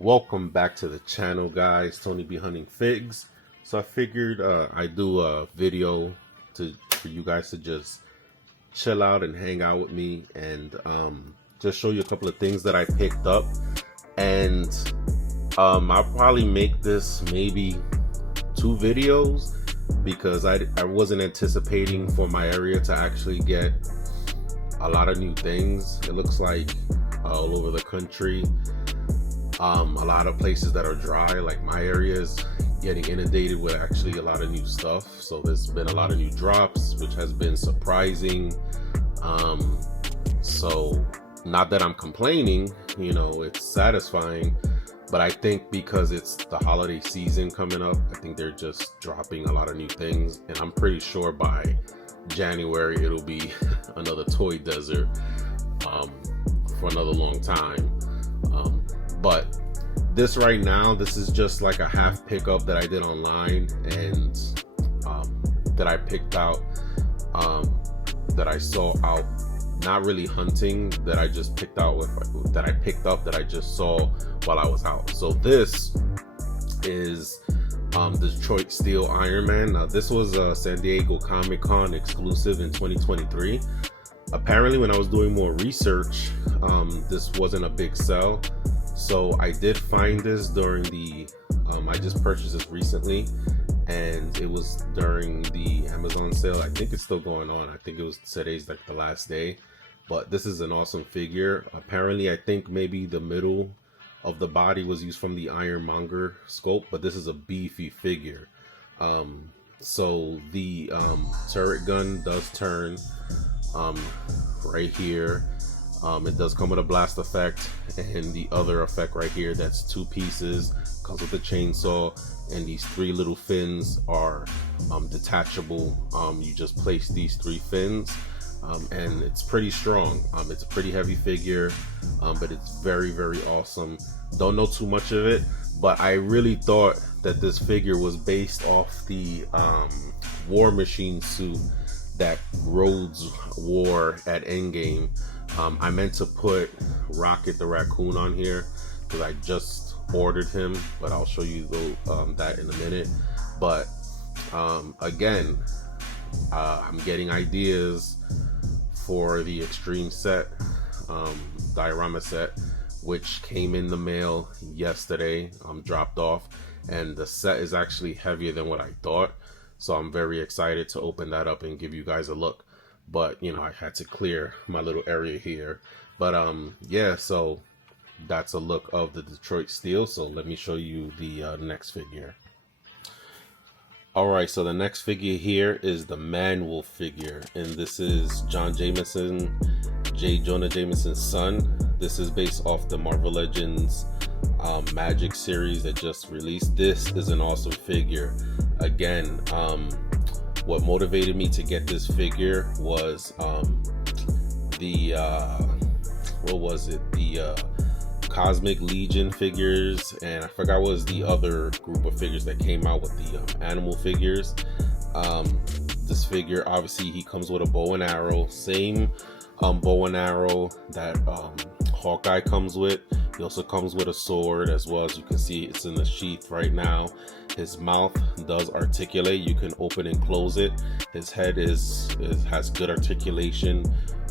Welcome back to the channel, guys. Tony be hunting figs. So I figured I'd do a video for you guys to just chill out and hang out with me and just show you a couple of things that I picked up. And I'll probably make this maybe 2 videos because I wasn't anticipating for my area to actually get a lot of new things. It looks like all over the country, a lot of places that are dry, like my area, is getting inundated with actually a lot of new stuff. So there's been a lot of new drops, which has been surprising. So not that I'm complaining, you know, it's satisfying, but I think because it's the holiday season coming up, I think they're just dropping a lot of new things, and I'm pretty sure by January it'll be another toy desert for another long time. But this right now, this is just like a half pickup that I did online, and that I picked out, that I saw out, not really hunting, that I just picked out that I picked up that I just saw while I was out. So this is the Detroit Steel Iron Man. Now this was a San Diego Comic-Con exclusive in 2023. Apparently when I was doing more research, this wasn't a big sell. So I did find this during the, I just purchased this recently, and it was during the Amazon sale. I think it's still going on. I think it was today's like the last day. But this is an awesome figure. Apparently, I think maybe the middle of the body was used from the Ironmonger sculpt, but this is a beefy figure. So the turret gun does turn right here. It does come with a blast effect, and the other effect right here, that's 2 pieces, comes with a chainsaw, and these 3 little fins are detachable. You just place these 3 fins, and it's pretty strong. It's a pretty heavy figure, but it's very, very awesome. Don't know too much of it, but I really thought that this figure was based off the War Machine suit that Rhodes wore at Endgame. I meant to put Rocket the Raccoon on here because I just ordered him, but I'll show you that in a minute. But again, I'm getting ideas for the Extreme set, diorama set, which came in the mail yesterday, dropped off, and the set is actually heavier than what I thought. So I'm very excited to open that up and give you guys a look. But you know, I had to clear my little area here. But yeah, so that's a look of the Detroit Steel. So let me show you the next figure. Alright, so the next figure here is the Man-Wolf figure, and this is J. Jonah Jameson's son. This is based off the Marvel Legends Magic series that just released. This is an awesome figure. Again, what motivated me to get this figure was the Cosmic Legion figures, and I forgot what was the other group of figures that came out with the animal figures. This figure, obviously he comes with a bow and arrow, same bow and arrow that Hawkeye comes with. He also comes with a sword as well. As you can see, it's in the sheath right now. His mouth does articulate. You can open and close it. His head has good articulation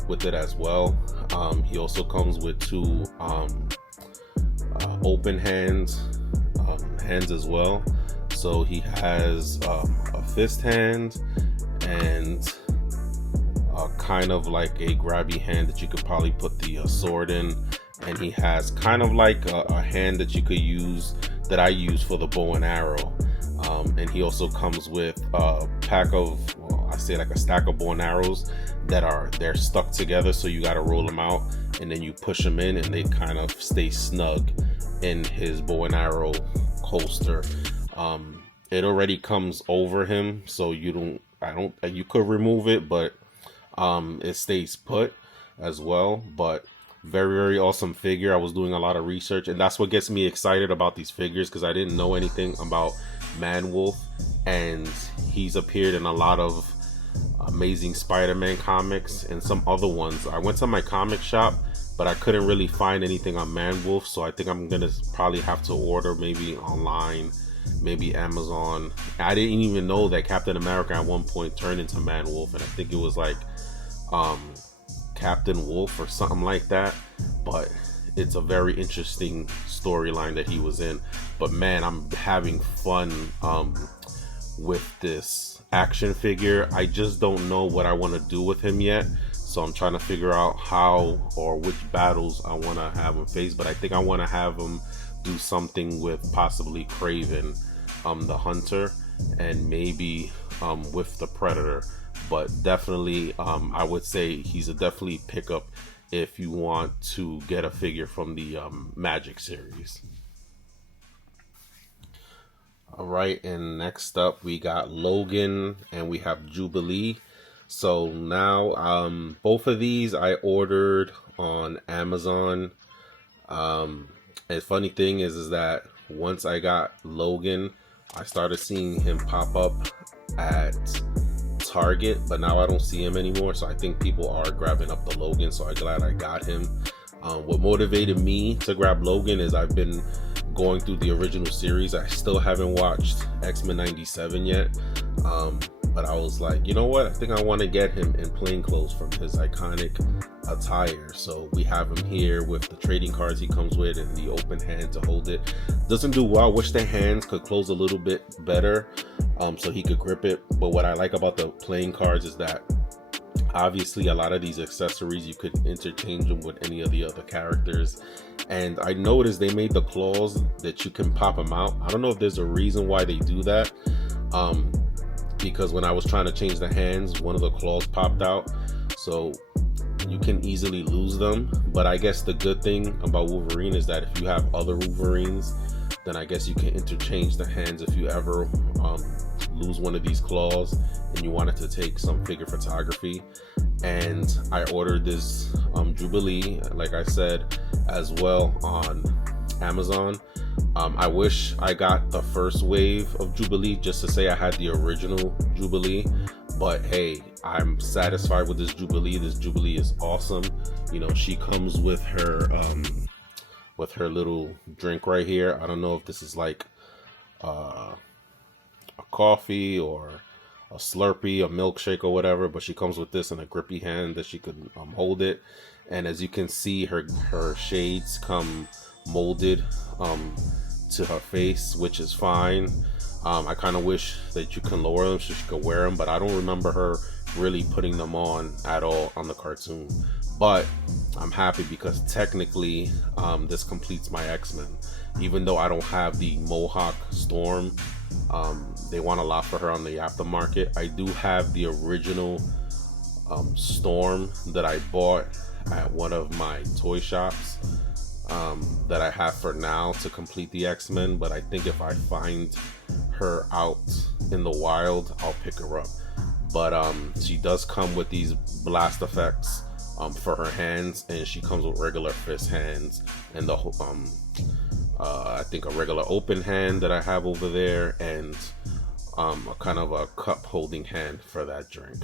with it as well. He also comes with 2 open hands as well. So he has a fist hand and kind of like a grabby hand that you could probably put the sword in. And he has kind of like a hand that you could use, that I use for the bow and arrow. And he also comes with a pack of, well, I say like a stack of bow and arrows they're stuck together, so you got to roll them out and then you push them in, and they kind of stay snug in his bow and arrow holster. It already comes over him, so you could remove it, but it stays put as well. But very, very awesome figure. I was doing a lot of research, and that's what gets me excited about these figures, because I didn't know anything about Man-Wolf, and he's appeared in a lot of Amazing Spider-Man comics and some other ones. I went to my comic shop but I couldn't really find anything on Man-Wolf, so I think I'm gonna probably have to order maybe online, maybe Amazon. I didn't even know that Captain America at one point turned into Man-Wolf, and I think it was like Captain Wolf or something like that. But it's a very interesting storyline that he was in. But man, I'm having fun with this action figure. I just don't know what I want to do with him yet, so I'm trying to figure out how or which battles I want to have him face. But I think I want to have him do something with possibly Kraven, the Hunter, and maybe with the Predator. But definitely I would say he's a definitely pickup if you want to get a figure from the Magic series. All right, and next up we got Logan and we have Jubilee. So now both of these I ordered on Amazon. And funny thing is that once I got Logan, I started seeing him pop up at Target, but now I don't see him anymore. So I think people are grabbing up the Logan, so I'm glad I got him. What motivated me to grab Logan is I've been going through the original series. I still haven't watched X-Men 97 yet, but I was like, you know what, I think I want to get him in plain clothes from his iconic attire. So we have him here with the trading cards he comes with and the open hand to hold it. Doesn't do well. I wish the hands could close a little bit better, so he could grip it. But what I like about the playing cards is that obviously a lot of these accessories you could interchange them with any of the other characters. And I noticed they made the claws that you can pop them out. I don't know if there's a reason why they do that, because when I was trying to change the hands, one of the claws popped out, so you can easily lose them. But I guess the good thing about Wolverine is that if you have other Wolverines, then I guess you can interchange the hands if you ever lose one of these claws and you wanted to take some figure photography. And I ordered this Jubilee, like I said, as well on Amazon. I wish I got the first wave of Jubilee just to say I had the original Jubilee, but hey, I'm satisfied with this Jubilee. This Jubilee is awesome. You know, she comes with her little drink right here. I don't know if this is like a coffee or a Slurpee, a milkshake or whatever, but she comes with this in a grippy hand that she could hold it. And as you can see, her shades come molded to her face, which is fine. I kind of wish that you can lower them so she could wear them, but I don't remember her really putting them on at all on the cartoon. But I'm happy because technically this completes my X-Men. Even though I don't have the Mohawk Storm, they want a lot for her on the aftermarket. I do have the original Storm that I bought at one of my toy shops that I have for now to complete the X-Men. But I think if I find her out in the wild, I'll pick her up. But she does come with these blast effects for her hands, and she comes with regular fist hands and the I think a regular open hand that I have over there, and a kind of a cup holding hand for that drink.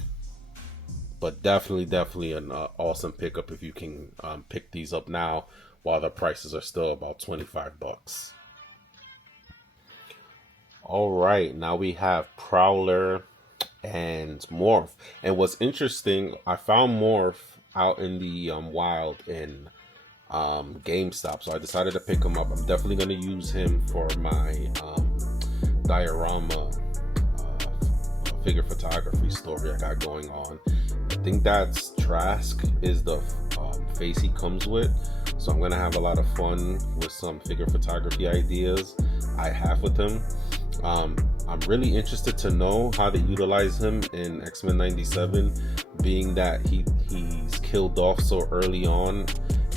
But definitely an awesome pickup if you can pick these up now while the prices are still about $25. All right, now we have Prowler and Morph. And what's interesting, I found Morph out in the wild in GameStop, so I decided to pick him up. I'm definitely going to use him for my diorama figure photography story I got going on. I think that's Trask is the face he comes with, so I'm gonna have a lot of fun with some figure photography ideas I have with him. I'm really interested to know how they utilize him in X-Men 97, being that he's killed off so early on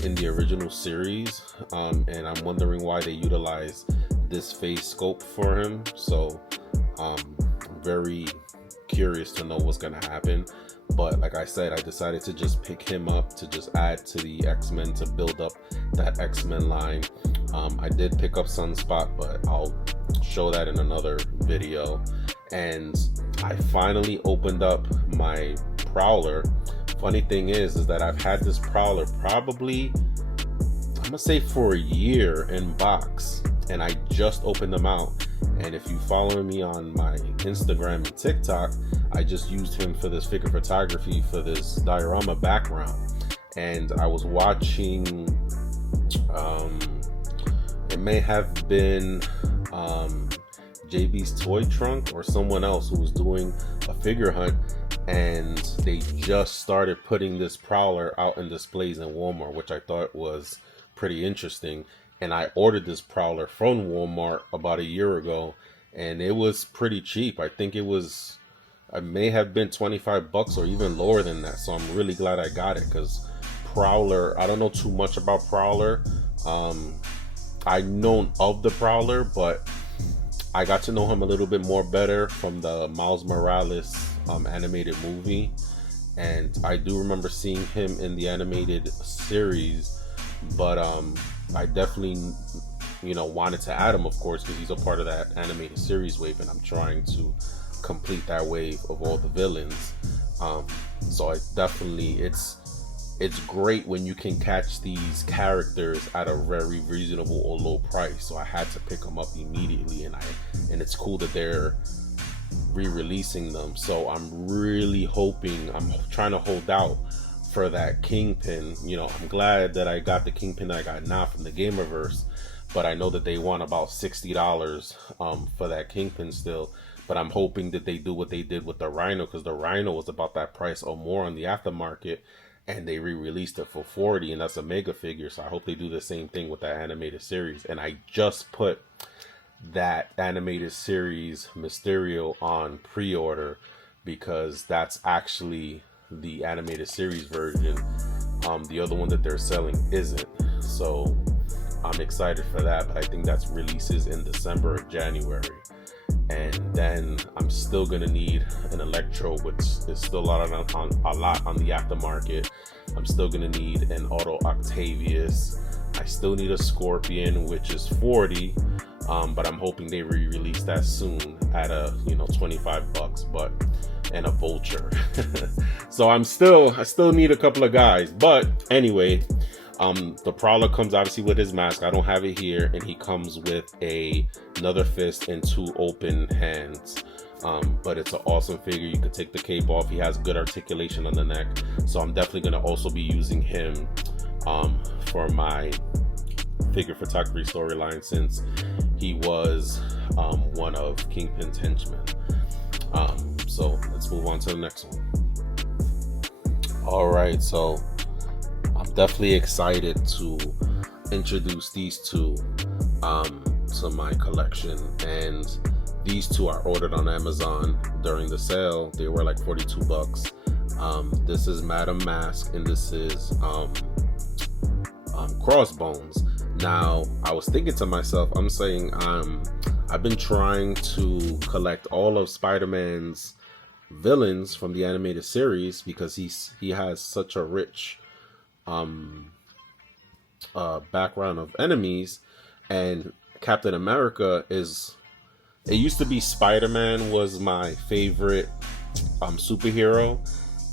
in the original series, and I'm wondering why they utilize this face sculpt for him. So I'm very curious to know what's gonna happen. But like I said, I decided to just pick him up to just add to the X-Men to build up that X-Men line. I did pick up Sunspot, but I'll show that in another video. And I finally opened up my Prowler Funny thing is that I've had this Prowler probably, I'm gonna say, for a year in box, and I just opened them out. And if you follow me on my Instagram and TikTok, I just used him for this figure photography for this diorama background. And I was watching, it may have been JB's Toy Trunk or someone else who was doing a figure hunt, and they just started putting this Prowler out in displays in Walmart, which I thought was pretty interesting. And I ordered this Prowler from Walmart about a year ago, and it was pretty cheap. I think I may have been $25 or even lower than that. So I'm really glad I got it, because Prowler, I don't know too much about Prowler. I known of the Prowler, but I got to know him a little bit more better from the Miles Morales animated movie. And I do remember seeing him in the animated series, but I definitely, wanted to add him, of course, because he's a part of that animated series wave, and I'm trying to complete that wave of all the villains. So I definitely, it's great when you can catch these characters at a very reasonable or low price. So I had to pick them up immediately, and it's cool that they're re-releasing them. So I'm really hoping, I'm trying to hold out for that Kingpin. I'm glad that I got the Kingpin that I got now from the Gamerverse, but I know that they want about $60 for that Kingpin still. But I'm hoping that they do what they did with the Rhino, because the Rhino was about that price or more on the aftermarket, and they re-released it for $40, and that's a mega figure. So I hope they do the same thing with that animated series. And I just put that animated series Mysterio on pre-order, because that's actually the animated series version. The other one that they're selling isn't. So I'm excited for that, but I think that's releases in December or January. And then I'm still gonna need an Electro, which is still a lot on the aftermarket. I'm still gonna need an Auto Octavius. I still need a Scorpion, which is $40, but I'm hoping they re-release that soon at a $25. But and a Vulture. So I still need a couple of guys. But anyway, the Prowler comes obviously with his mask. I don't have it here, and he comes with another fist and 2 open hands. But it's an awesome figure. You can take the cape off. He has good articulation on the neck, so I'm definitely going to also be using him for my figure photography storyline, since he was one of Kingpin's henchmen. So let's move on to the next one. All right, so I'm definitely excited to introduce these two to my collection, and these two are ordered on Amazon during the sale. They were like $42. This is Madam Mask, and this is Crossbones. Now, I was thinking to myself, I'm saying I've been trying to collect all of Spider-Man's villains from the animated series, because he has such a rich background of enemies. And Captain America it used to be Spider-Man was my favorite superhero,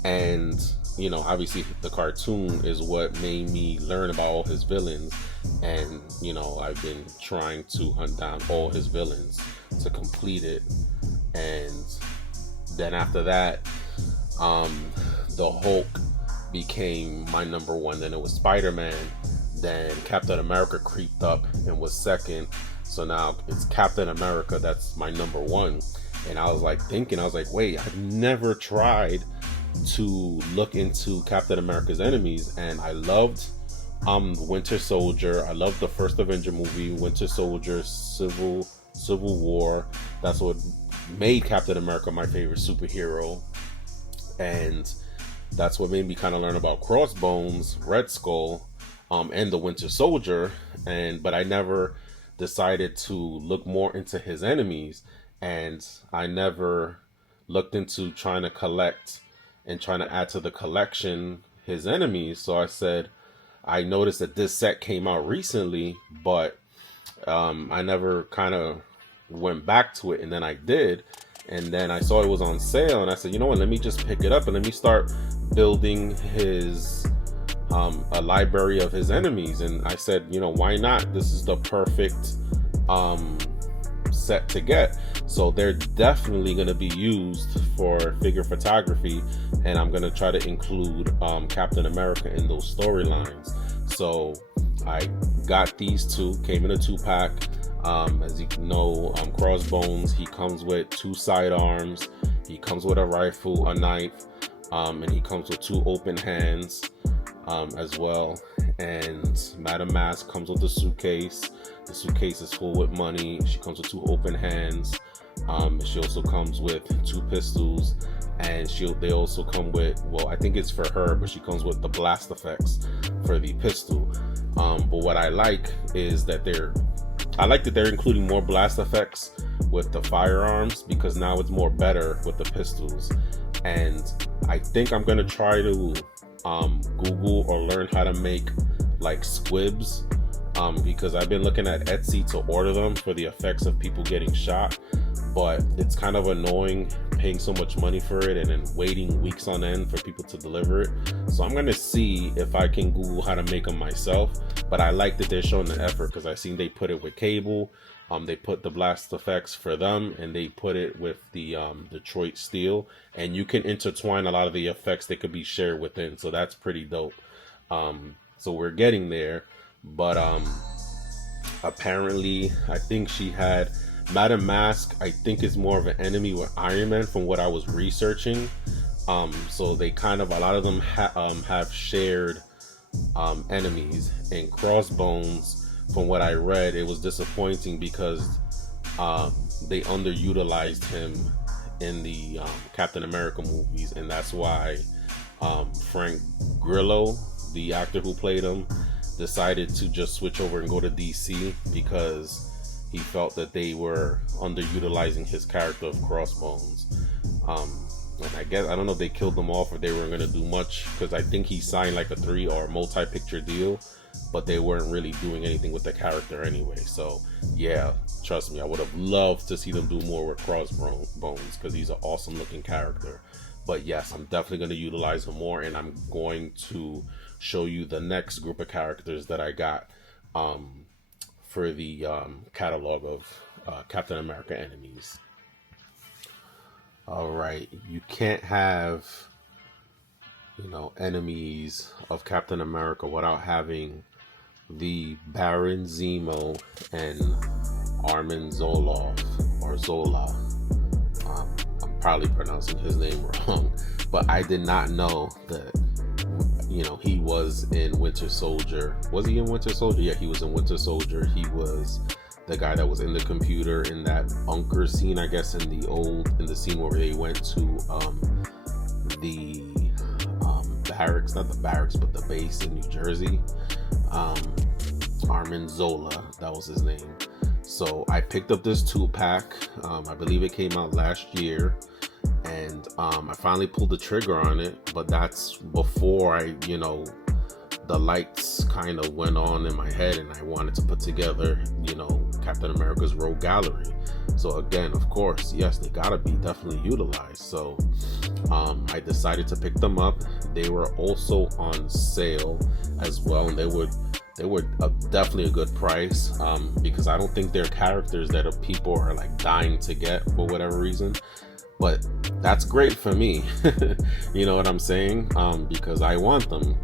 and obviously the cartoon is what made me learn about all his villains. And I've been trying to hunt down all his villains to complete it. And then after that, the Hulk became my number one. Then it was Spider-Man. Then Captain America creeped up and was second. So now it's Captain America that's my number one. And I was thinking, wait, I've never tried to look into Captain America's enemies. And I loved Winter Soldier. I loved the first Avenger movie, Winter Soldier, Civil War. That's what made Captain America my favorite superhero. And that's what made me kind of learn about Crossbones, Red Skull, and the Winter Soldier. But I never decided to look more into his enemies, and I never looked into trying to collect and trying to add to the collection his enemies. So I noticed that this set came out recently, but I never kind of went back to it, and then I did. And then I saw it was on sale, and I said, you know what, let me just pick it up and let me start building his a library of his enemies, and I said, you know, why not? This is the perfect set to get. So they're definitely going to be used for figure photography, and I'm going to try to include Captain America in those storylines. So I got these two, came in a 2-pack. As you know, Crossbones, he comes with 2 sidearms, he comes with a rifle, a knife, and he comes with 2 open hands as well. And Madame Mask comes with a suitcase. The suitcase is full with money. She comes with 2 open hands. She also comes with 2 pistols, and they also come with, well, I think it's for her, but she comes with the blast effects for the pistol. But what I like is that they're including more blast effects with the firearms, because now it's more better with the pistols. And I think I'm gonna try to Google or learn how to make like squibs, because I've been looking at Etsy to order them for the effects of people getting shot, but it's kind of annoying paying so much money for it and then waiting weeks on end for people to deliver it. So I'm gonna see if I can Google how to make them myself. But I like that they're showing the effort, because I seen they put it with Cable, they put the blast effects for them, and they put it with the Detroit Steel, and you can intertwine a lot of the effects that could be shared within. So that's pretty dope. So we're getting there. But apparently, I think she had Madame Mask, I think, is more of an enemy with Iron Man from what I was researching. So they kind of, a lot of them have shared enemies. And Crossbones, from what I read, it was disappointing because they underutilized him in the Captain America movies, and that's why Frank Grillo, the actor who played him, decided to just switch over and go to DC, because he felt that they were underutilizing his character of Crossbones. And I guess, I don't know if they killed them off or they weren't going to do much, because I think he signed like a 3 or multi-picture deal, but they weren't really doing anything with the character anyway. So yeah, trust me, I would have loved to see them do more with Crossbones, because he's an awesome looking character. But yes, I'm definitely going to utilize him more, and I'm going to show you the next group of characters that I got for the catalog of Captain America enemies. All right, you can't have, you know, enemies of Captain America without having the Baron Zemo and Armin Zola, or Zola. I'm probably pronouncing his name wrong, but I did not know that, you know, he was in Winter Soldier. Was he in Winter Soldier? Yeah, he was in Winter Soldier. He was the guy that was in the computer in that bunker scene, I guess, in the scene where they went to the barracks, not the barracks, but the base in New Jersey. Armin Zola, that was his name. So I picked up this 2-pack. I believe it came out last year, and I finally pulled the trigger on it, but that's before the lights kind of went on in my head, and I wanted to put together, Captain America's Rogue Gallery. So again, of course, yes, they gotta be definitely utilized. So I decided to pick them up. They were also on sale as well, and they were definitely a good price, because I don't think they're characters that people are like dying to get for whatever reason. But that's great for me. You know what I'm saying? Because I want them,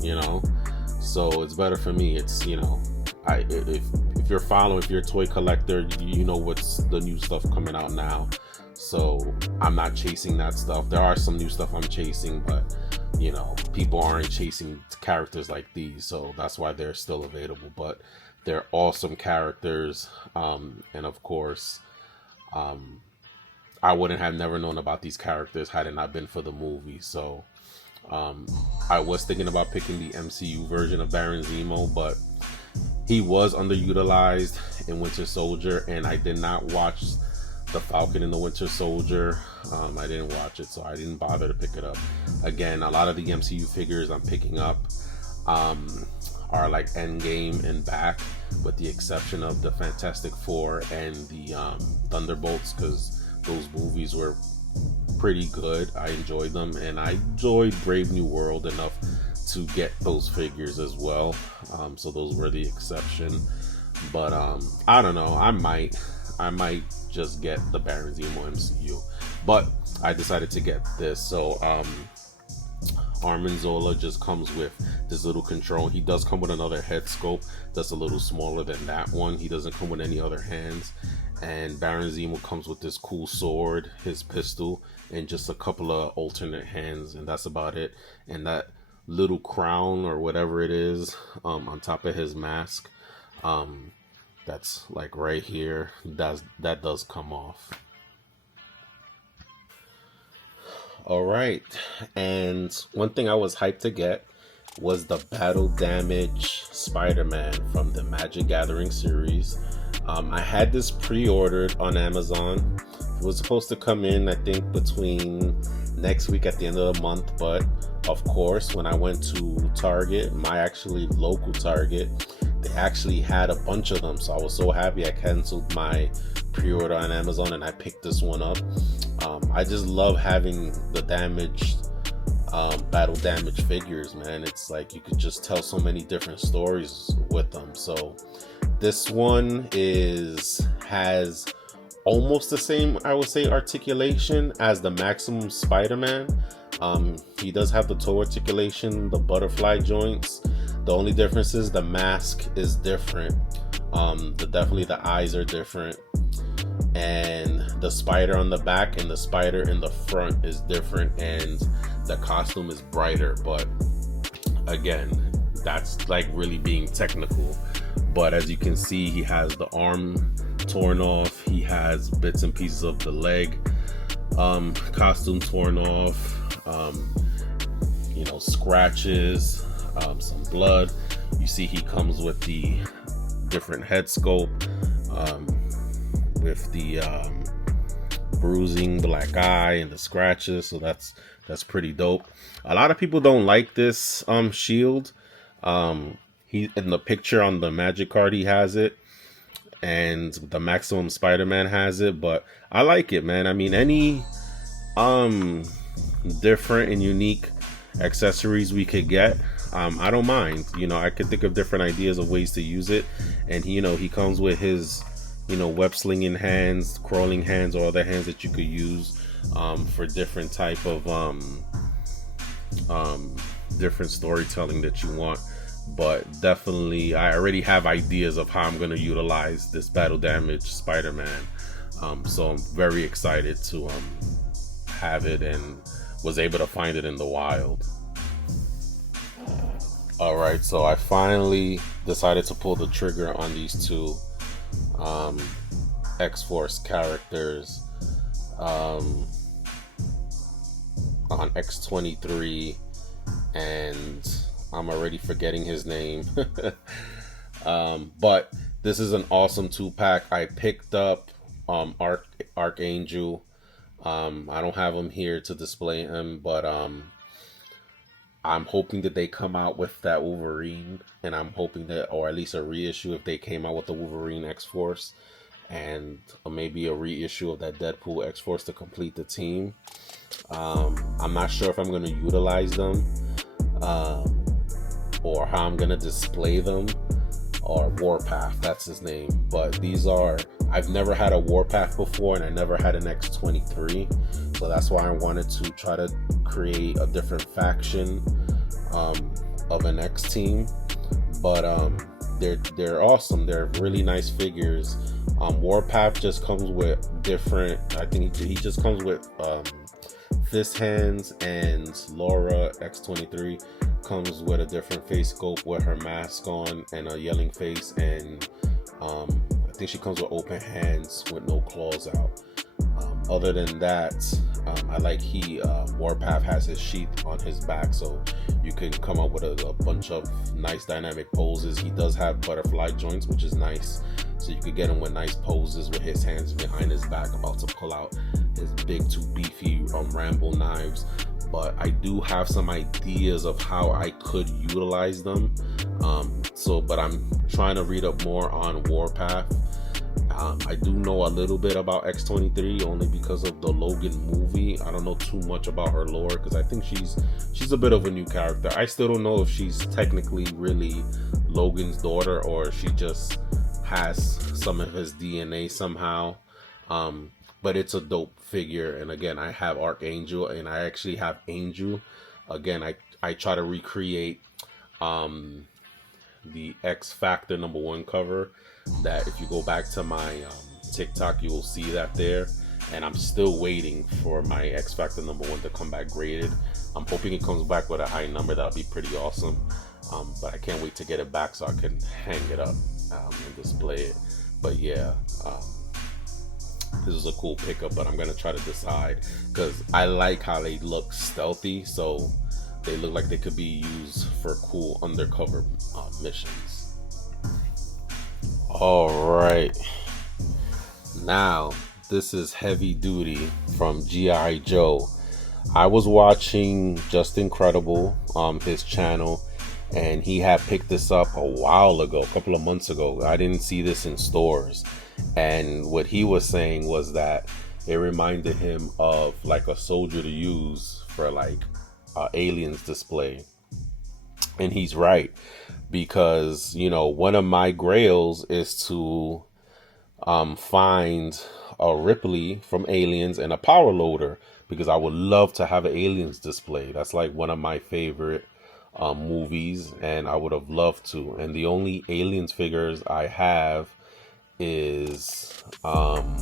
so it's better for me. It's, if you're a toy collector, you know what's the new stuff coming out now. So I'm not chasing that stuff. There are some new stuff I'm chasing, but people aren't chasing characters like these, so that's why they're still available. But they're awesome characters, and of course, I wouldn't have never known about these characters had it not been for the movie. So I was thinking about picking the MCU version of Baron Zemo, but he was underutilized in Winter Soldier, and I did not watch the Falcon and the Winter Soldier. I didn't watch it, so I didn't bother to pick it up. Again, a lot of the MCU figures I'm picking up are like Endgame and back, with the exception of the Fantastic Four and the Thunderbolts, because those movies were pretty good. I enjoyed them, and I enjoyed Brave New World enough to get those figures as well. So those were the exception. But I don't know. I might just get the Baron Zemo MCU, but I decided to get this. So Armin Zola just comes with this little control. He does come with another head sculpt that's a little smaller than that one. He doesn't come with any other hands. And Baron Zemo comes with this cool sword, his pistol, and just a couple of alternate hands, and that's about it. And that little crown or whatever it is on top of his mask, that's like right here, that does come off. All right, and one thing I was hyped to get was the Battle Damage Spider-Man from the Magic Gathering series. I had this pre-ordered on Amazon. It was supposed to come in, I think, between next week at the end of the month, but of course, when I went to Target, my actually local Target, they actually had a bunch of them. So I was so happy I canceled my pre-order on Amazon and I picked this one up. I just love having the battle damage figures, man. It's like you could just tell so many different stories with them. So this one has almost the same, I would say, articulation as the Maximum Spider-Man. He does have the toe articulation, the butterfly joints. The only difference is the mask is different. Definitely the eyes are different, and the spider on the back and the spider in the front is different, and the costume is brighter. But again, that's like really being technical. But as you can see, he has the arm torn off, he has bits and pieces of the leg costume torn off, scratches, some blood. You see he comes with the different head sculpt, with the bruising black eye and the scratches, so that's pretty dope. A lot of people don't like this shield. He, in the picture on the magic card, he has it, and the Maximum Spider-Man has it, but I like it, man. I mean, any different and unique accessories we could get, I don't mind. I could think of different ideas of ways to use it, and he comes with his web slinging hands, crawling hands, or other hands that you could use for different type of different storytelling that you want. But definitely, I already have ideas of how I'm going to utilize this Battle Damage Spider-Man. So I'm very excited to have it, and was able to find it in the wild. Alright, so I finally decided to pull the trigger on these two X-Force characters, on X-23, and I'm already forgetting his name. But this is an awesome 2-pack. I picked up Archangel. I don't have him here to display him, but I'm hoping that they come out with that Wolverine, and I'm hoping that, or at least a reissue if they came out with the Wolverine X-Force, and maybe a reissue of that Deadpool X-Force to complete the team. I'm not sure if I'm going to utilize them, or how I'm going to display them, or Warpath, that's his name. But these are, I've never had a Warpath before, and I never had an X-23, so that's why I wanted to try to create a different faction of an X team. But they're awesome. They're really nice figures. Warpath just comes with different, I think he just comes with fist hands, and Laura X-23 comes with a different face sculpt with her mask on and a yelling face, and I think she comes with open hands with no claws out. Other than that, I like Warpath has his sheath on his back, so you can come up with a bunch of nice dynamic poses. He does have butterfly joints, which is nice, so you could get him with nice poses with his hands behind his back, about to pull out his big two beefy Rambo knives. But I do have some ideas of how I could utilize them. But I'm trying to read up more on Warpath I do know a little bit about X-23 only because of the Logan movie. I don't know too much about her lore because I think she's a bit of a new character. I still don't know if she's technically really Logan's daughter or if she just has some of his DNA somehow. But it's a dope figure. And again, I have Archangel and I actually have Angel. Again, I try to recreate the X Factor #1 cover. That if you go back to my TikTok, you will see that there. And I'm still waiting for my X Factor #1 to come back graded. I'm hoping it comes back with a high number. That'll be pretty awesome. But I can't wait to get it back so I can hang it up and display it. But yeah, this is a cool pickup, but I'm gonna try to decide because I like how they look stealthy, so they look like they could be used for cool undercover missions. All right, now this is Heavy Duty from G.I. Joe. I was watching Just Incredible, his channel, and he had picked this up a while ago, a couple of months ago. I didn't see this in stores, and what he was saying was that it reminded him of like a soldier to use for like aliens display. And he's right, because you know, one of my grails is to find a Ripley from Aliens and a power loader, because I would love to have an Aliens display. That's like one of my favorite movies, and I would have loved to. And the only Aliens figures I have is from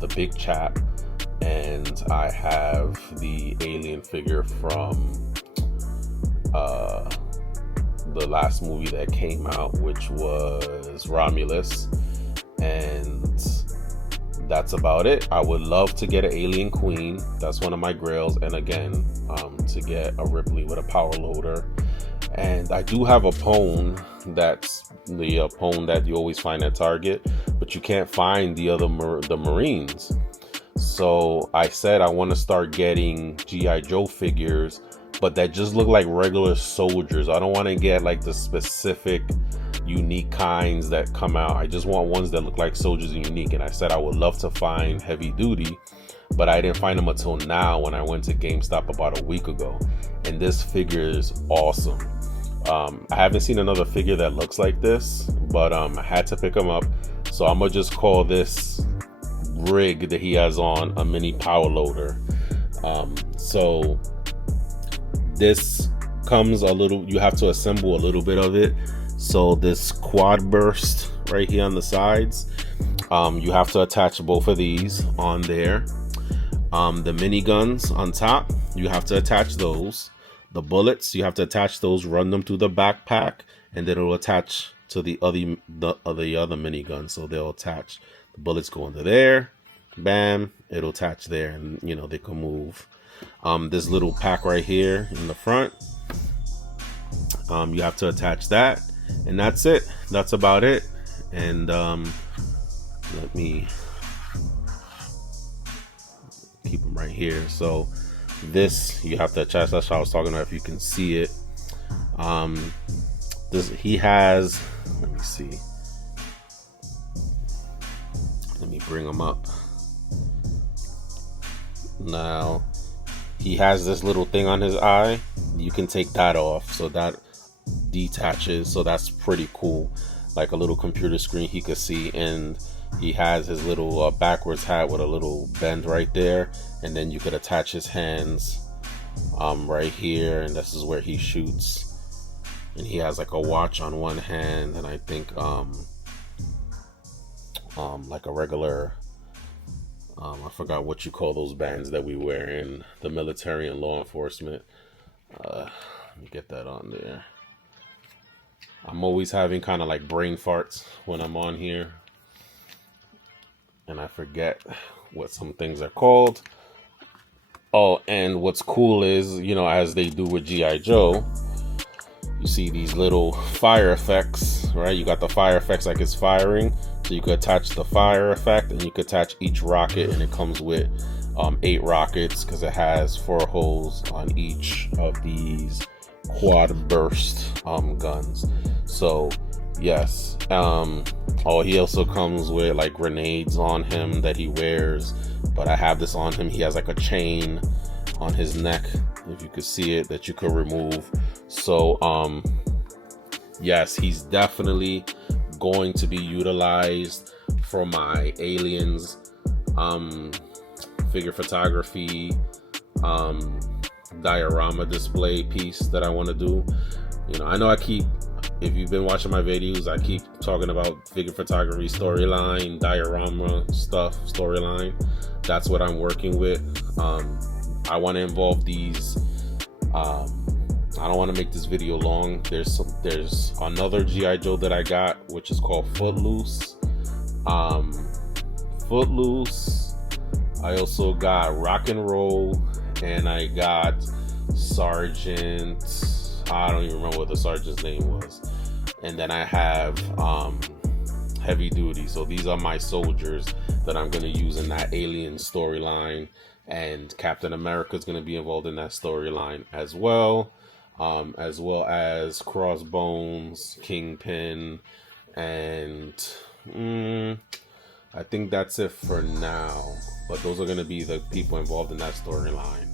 the Big Chap, and I have the alien figure from the last movie that came out, which was Romulus, and that's about it. I would love to get an Alien Queen. That's one of my grails, and again, to get a Ripley with a power loader. And I do have a Pone. That's the Pone that you always find at Target, but you can't find the other the Marines. So I said I want to start getting G.I. Joe figures, but that just look like regular soldiers. I don't want to get like the specific unique kinds that come out. I just want ones that look like soldiers and unique. And I said I would love to find Heavy Duty, but I didn't find them until now when I went to GameStop about a week ago. And this figure is awesome. I haven't seen another figure that looks like this, but I had to pick them up. So I'm gonna just call this rig that he has on a mini power loader. So this comes a little, you have to assemble a little bit of it. So this quad burst right here on the sides, you have to attach both of these on there. The miniguns on top, you have to attach those. The bullets, you have to attach those, run them through the backpack, and then it'll attach to the other minigun. So they'll attach, the bullets go into there, bam, it'll attach there, and you know, they can move. This little pack right here in the front, you have to attach that, and that's it. That's about it. And let me keep them right here. So this you have to attach. That's what I was talking about, if you can see it. This he has, let me see, let me bring them up. Now he has this little thing on his eye. You can take that off, so that detaches, so that's pretty cool, like a little computer screen he could see. And he has his little backwards hat with a little bend right there, and then you could attach his hands right here, and this is where he shoots. And he has like a watch on one hand, and I think like a regular I forgot what you call those bands that we wear in the military and law enforcement. Let me get that on there. I'm always having kind of like brain farts when I'm on here, and I forget what some things are called. Oh, and what's cool is, you know, as they do with G.I. Joe, you see these little fire effects, right? You got the fire effects like it's firing, so you could attach the fire effect, and you could attach each rocket, and it comes with 8 rockets because it has 4 holes on each of these quad burst guns. So Yes. Oh, he also comes with like grenades on him that he wears, but I have this on him. He has like a chain on his neck, if you could see it, that you could remove. So yes, he's definitely going to be utilized for my aliens figure photography diorama display piece that I want to do. You know, I know if you've been watching my videos, I keep talking about figure photography storyline, diorama stuff, storyline. That's what I'm working with. I want to involve these. I don't want to make this video long. There's another GI Joe that I got, which is called Footloose. Footloose. I also got Rock and Roll, and I got Sergeant. I don't even remember what the sergeant's name was. And then I have Heavy Duty. So these are my soldiers that I'm going to use in that alien storyline. And Captain America is going to be involved in that storyline as well as Crossbones, Kingpin, and I think that's it for now. But those are going to be the people involved in that storyline.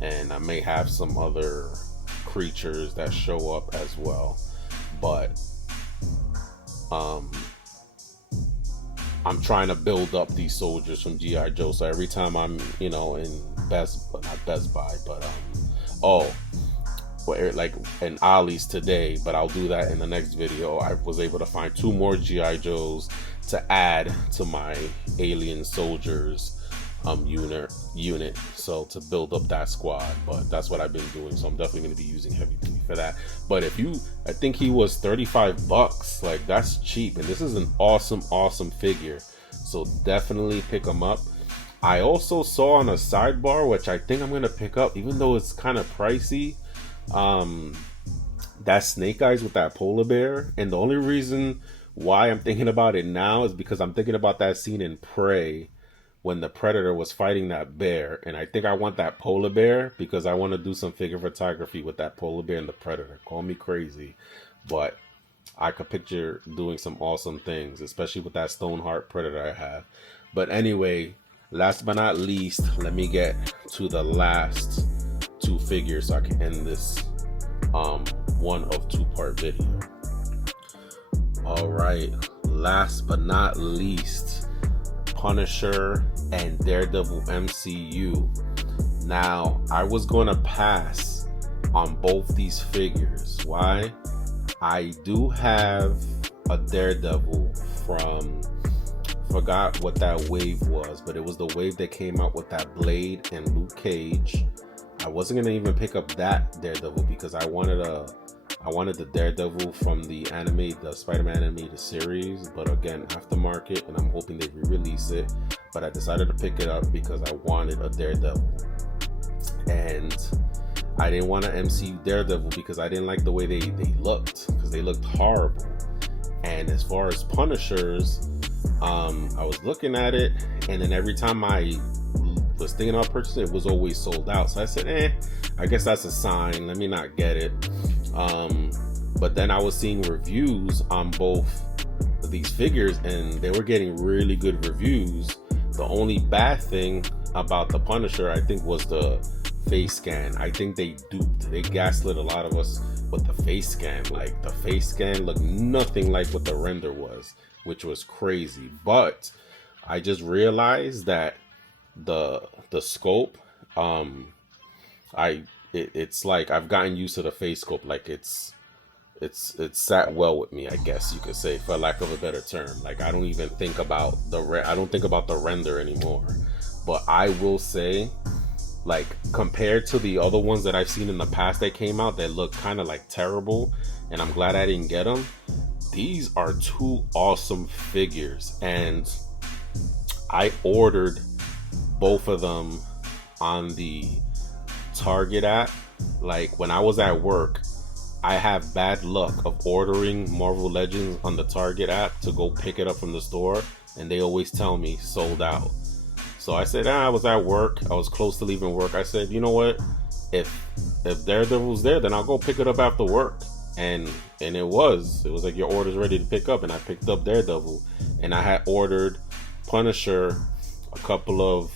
And I may have some other creatures that show up as well, but I'm trying to build up these soldiers from GI Joe. So every time I'm, you know, in not Best Buy, but like in Ollie's today, but I'll do that in the next video. I was able to find 2 more GI Joes to add to my alien soldiers unit, so to build up that squad. But that's what I've been doing, so I'm definitely going to be using Heavy Duty for that. But I think he was $35, like that's cheap, and this is an awesome figure, so definitely pick him up. I also saw on a sidebar, which I think I'm going to pick up, even though it's kind of pricey, that Snake Eyes with that polar bear. And the only reason why I'm thinking about it now is because I'm thinking about that scene in Prey when the Predator was fighting that bear, and I think I want that polar bear because I want to do some figure photography with that polar bear and the Predator. Call me crazy, but I could picture doing some awesome things, especially with that Stoneheart Predator I have. But anyway, last but not least, let me get to the last 2 figures so I can end this 1 of 2-part video. All right, last but not least, Punisher and Daredevil MCU. Now, I was going to pass on both these figures. Why? I do have a Daredevil from, forgot what that wave was, but it was the wave that came out with that Blade and Luke Cage. I wasn't going to even pick up that Daredevil because I wanted the Daredevil from the Spider-Man animated series, but again, aftermarket, and I'm hoping they re-release it. But I decided to pick it up because I wanted a Daredevil, and I didn't want an MCU Daredevil because I didn't like the way they looked, because they looked horrible. And as far as Punishers, I was looking at it, and then every time I was thinking about purchasing it, was always sold out. So I said, I guess that's a sign, let me not get it. But then I was seeing reviews on both of these figures, and they were getting really good reviews. The only bad thing about the Punisher, I think, was the face scan. I think they gaslit a lot of us with the face scan. Like, the face scan looked nothing like what the render was, which was crazy. But I just realized that the scope, it's like I've gotten used to the face scope. Like it's sat well with me, I guess you could say, for lack of a better term. Like, I don't even think about the render anymore. But I will say, like, compared to the other ones that I've seen in the past that came out that look kind of like terrible, and I'm glad I didn't get them, these are 2 awesome figures. And I ordered both of them on the Target app. Like, when I was at work, I have bad luck of ordering Marvel Legends on the Target app to go pick it up from the store, and they always tell me sold out. So I said, I was at work, I was close to leaving work. I said, you know what, if Daredevil's there, then I'll go pick it up after work. and it was like your order's ready to pick up, and I picked up Daredevil, and I had ordered Punisher a couple of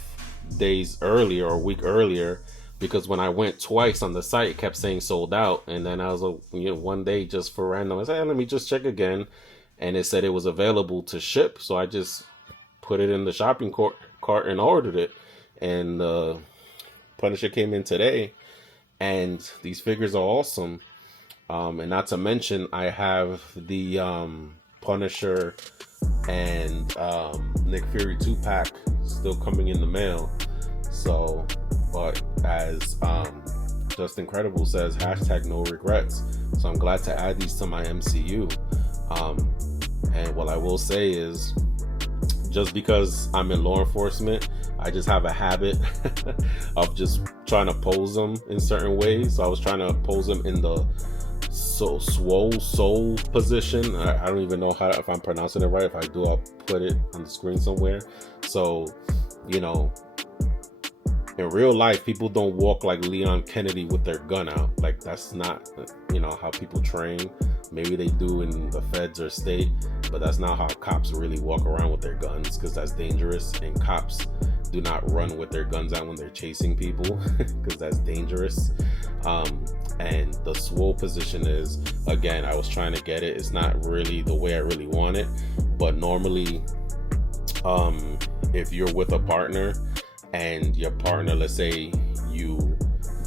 days earlier or a week earlier, because when I went twice on the site, it kept saying sold out. And then I was one day, just for random, I said, hey, let me just check again, and it said it was available to ship. So I just put it in the shopping cart and ordered it, and Punisher came in today, and these figures are awesome. And not to mention, I have the Punisher and Nick Fury 2-pack still coming in the mail. So, but as Just Incredible says, hashtag no regrets. So I'm glad to add these to my MCU. And what I will say is, just because I'm in law enforcement, I just have a habit of just trying to pose them in certain ways. So I was trying to pose them in the soul position. I don't even know if I'm pronouncing it right. If I do, I'll put it on the screen somewhere. So, in real life, people don't walk like Leon Kennedy with their gun out. Like, that's not, how people train. Maybe they do in the feds or state, but that's not how cops really walk around with their guns, because that's dangerous. And cops do not run with their guns out when they're chasing people, because that's dangerous. And the swole position is, again, I was trying to get it. It's not really the way I really want it, but normally, if you're with a partner and your partner, let's say you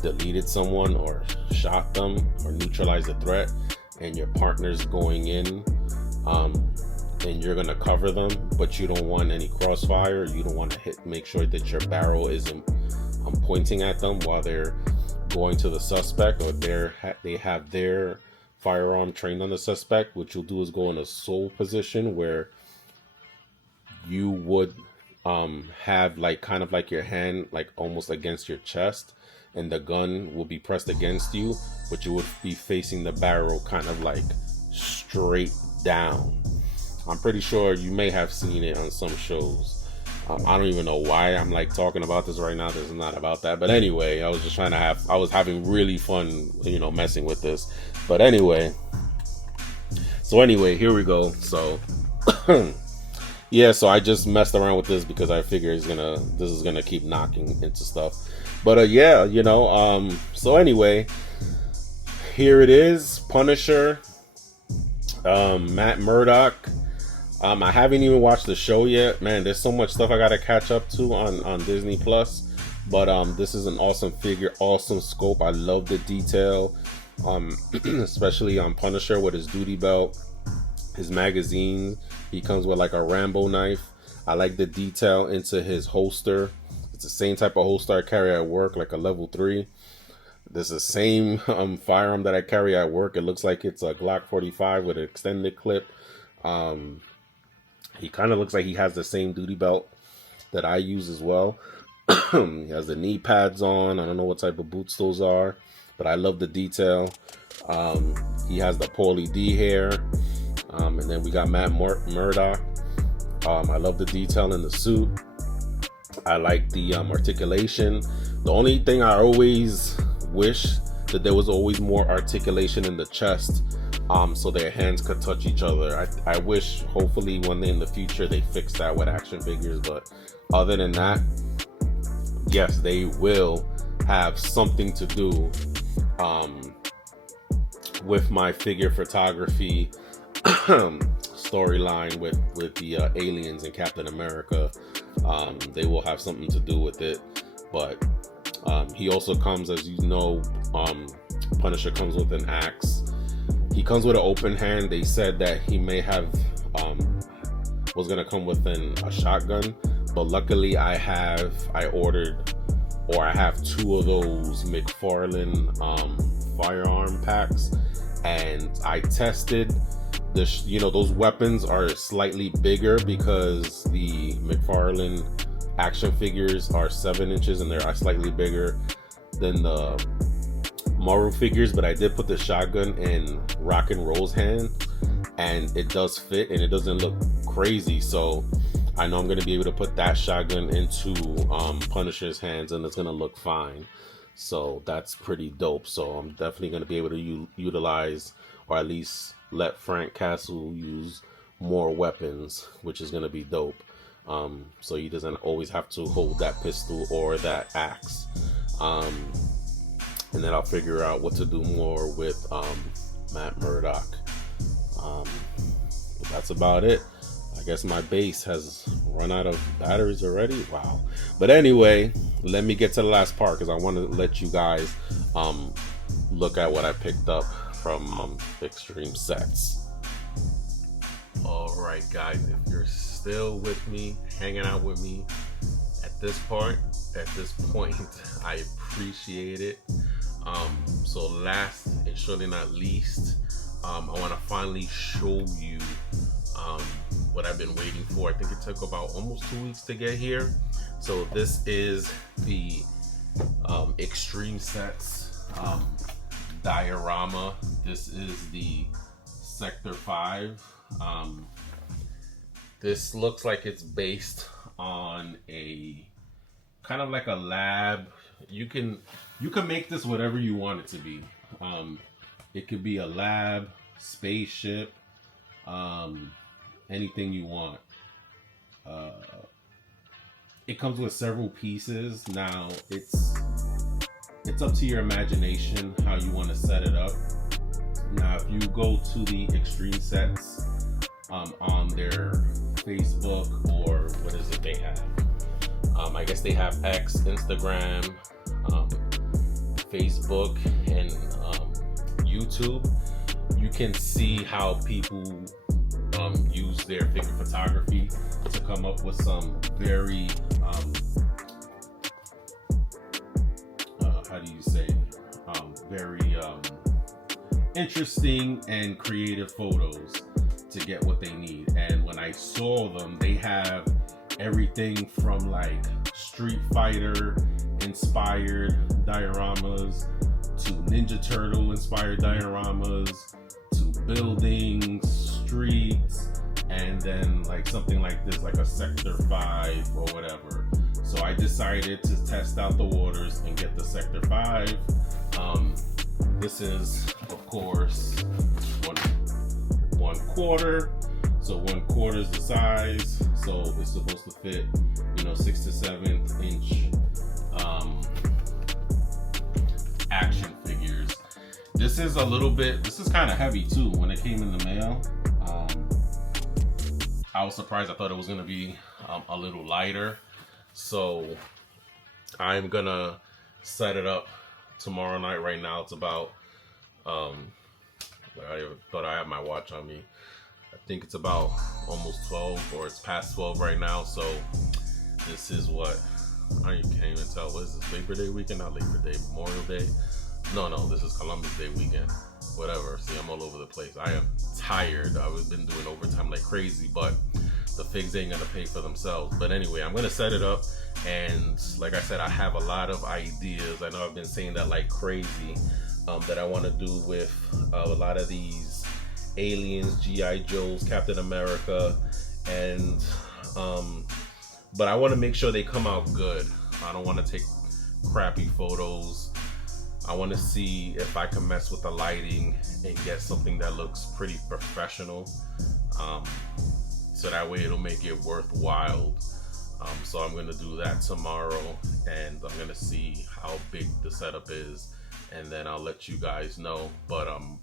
deleted someone or shot them or neutralized a threat, and your partner's going in, and you're gonna cover them, but you don't want any crossfire, you don't want to make sure that your barrel isn't pointing at them while they're going to the suspect, or they have their firearm trained on the suspect. What you'll do is go in a soul position where you would have kind of like your hand like almost against your chest, and the gun will be pressed against you, but you would be facing the barrel kind of like straight down. I'm pretty sure you may have seen it on some shows. I don't even know why I'm like talking about this right now. This is not about that. But anyway, I was just I was having really fun, messing with this. But anyway, here we go. So, yeah, so I just messed around with this because I figure this is gonna keep knocking into stuff. But yeah, so anyway, here it is, Punisher, Matt Murdock. I haven't even watched the show yet. Man, there's so much stuff I gotta catch up to on Disney Plus. But this is an awesome figure, awesome scope. I love the detail, especially on Punisher with his duty belt, his magazine. He comes with like a Rambo knife. I like the detail into his holster. It's the same type of holster I carry at work, like a level 3. This is the same firearm that I carry at work. It looks like it's a Glock 45 with an extended clip. He kind of looks like he has the same duty belt that I use as well. He has the knee pads on. I don't know what type of boots those are, but I love the detail. He has the Paulie D hair. And then we got Matt Murdock. I love the detail in the suit. I like the articulation. The only thing I always wish that there was always more articulation in the chest, so their hands could touch each other. I wish, hopefully one day in the future, they fix that with action figures. But other than that, yes, they will have something to do with my figure photography storyline with the aliens and Captain America. They will have something to do with it. But he also comes, as you know, Punisher comes with an axe. He comes with an open hand. They said that he may have was gonna come with a shotgun, but luckily I have 2 of those McFarlane firearm packs, and I tested those weapons are slightly bigger because the McFarlane action figures are 7 inches and they're slightly bigger than the Maru figures. But I did put the shotgun in Rock and Roll's hand, and it does fit and it doesn't look crazy. So I know I'm going to be able to put that shotgun into Punisher's hands, and it's going to look fine. So that's pretty dope. So I'm definitely going to be able to utilize or at least let Frank Castle use more weapons, which is going to be dope. So he doesn't always have to hold that pistol or that axe. And then I'll figure out what to do more with Matt Murdock. But that's about it. I guess my base has run out of batteries already. Wow. But anyway, let me get to the last part because I want to let you guys look at what I picked up from Extreme Sets. All right, guys, if you're still with me, hanging out with me at this point, I appreciate it. So last and surely not least, I want to finally show you what I've been waiting for. I think it took about almost 2 weeks to get here. So this is the Extreme Sets diorama. This is the Sector 5. This looks like it's based on a kind of like a lab. You can make this whatever you want it to be. It could be a lab, spaceship, anything you want. It comes with several pieces. Now it's up to your imagination how you want to set it up. Now if you go to the Extreme Sets on their Facebook, or what is it they have? I guess they have X, Instagram, Facebook, and YouTube. You can see how people use their figure photography to come up with some very how do you say, very interesting and creative photos to get what they need. And when I saw them, they have everything from like Street Fighter inspired dioramas to Ninja Turtle inspired dioramas to buildings, streets, and then like something like this, like a Sector 5 or whatever. So I decided to test out the waters and get the Sector 5. This is, of course, one quarter. So 1/4 is the size. So it's supposed to fit, 6 to 7 inch action figures. This is kind of heavy too. When it came in the mail, I was surprised. I thought it was gonna be a little lighter. So I'm gonna set it up tomorrow night. Right now it's about I thought I had my watch on me. I think it's about almost 12, or it's past 12 right now. So this is what, I can't even tell. What is this, Labor Day weekend? Not Labor Day, Memorial Day. No, this is Columbus Day weekend. Whatever. See, I'm all over the place. I am tired. I've been doing overtime like crazy, but the figs ain't gonna pay for themselves. But anyway, I'm gonna set it up, and like I said, I have a lot of ideas. I know I've been saying that like crazy, that I want to do with a lot of these aliens, G.I. Joes, Captain America, and but I want to make sure they come out good. I don't want to take crappy photos. I want to see if I can mess with the lighting and get something that looks pretty professional, so that way it'll make it worthwhile. So I'm going to do that tomorrow, and I'm going to see how big the setup is, and then I'll let you guys know. But I'm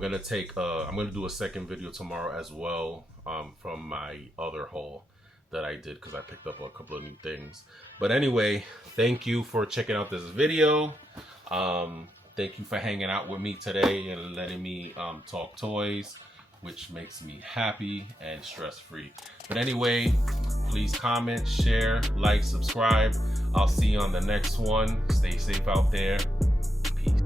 going to do a second video tomorrow as well, from my other haul that I did, because I picked up a couple of new things. But anyway, thank you for checking out this video. Thank you for hanging out with me today and letting me talk toys, which makes me happy and stress-free. But anyway, please comment, share, like, subscribe. I'll see you on the next one. Stay safe out there. Peace.